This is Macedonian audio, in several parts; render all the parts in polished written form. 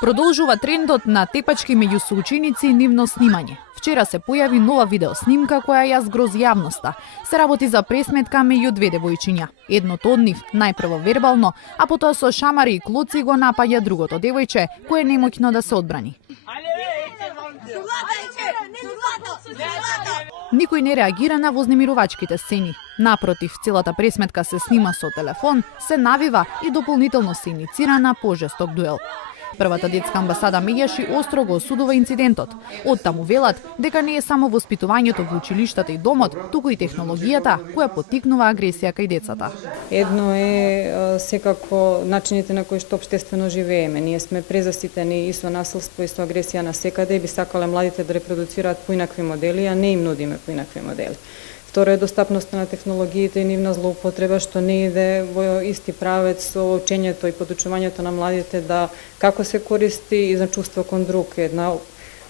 Продолжува трендот на тепачки меѓу соученици и нивно снимање. Вчера се појави нова видеоснимка која ја згрози јавноста. Се работи за пресметка меѓу две девојчиња. Едното од нив, најпрво вербално, а потоа со шамари и клоци го напаѓа другото девојче, кое немоќно да се одбрани. Никој не реагира на вознемирувачките сцени. Напротив, целата пресметка се снима со телефон, се навива и дополнително се иницира на пожесток дуел. Првата детска амбасада Меѓаши остро го осудува инцидентот. Оттаму велат дека не е само воспитувањето во училиштата и домот, туку и технологијата која поттикнува агресија кај децата. Едно е секако начините на кои што општествено живееме. Ние сме презаситени и со насилство и со агресија на секаде и би сакале младите да репродуцираат поинакви модели, а не им нудиме поинакви модели. Второ е достапноста на технологиите и нивна злоупотреба што не иде во исти правец со учењето и подучувањето на младите да како се користи и за чувство кон друг, една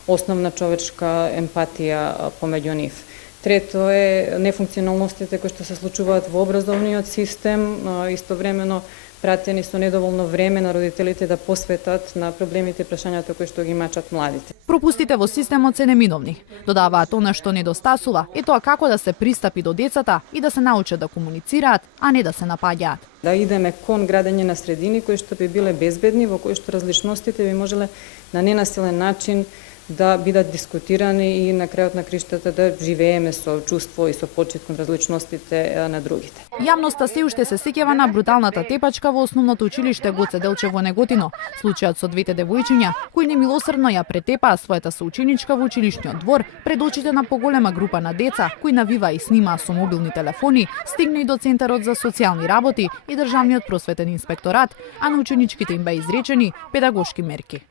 основна човечка емпатија помеѓу нив. Трето е нефункционалностите кои што се случуваат во образовниот систем, истовремено пратени со недоволно време на родителите да посветат на проблемите и прашањата кои што ги мачат младите. Пропустите во системот се неминовни. Додаваат она што недостасува е тоа како да се пристапи до децата и да се научат да комуницираат, а не да се напаѓаат. Да идеме кон градење на средини кои што би биле безбедни, во кои што различностите би можеле на ненасилен начин да бидат дискутирани и на крајот на криштата да живееме со чувство и со почит кон различностите на другите. Јавноста се уште се сеќава на бруталната тепачка во основното училиште Гоце Делчев во Неготино, случајот со двете девојчиња кои немилосрдно ја претепаа својата соученичка во училишниот двор пред очите на поголема група на деца кои навива и снимаа со мобилни телефони, стигна и до Центарот за социјални работи и Државниот просветен инспекторат, а на ученичките им беа изречени педагошки мерки.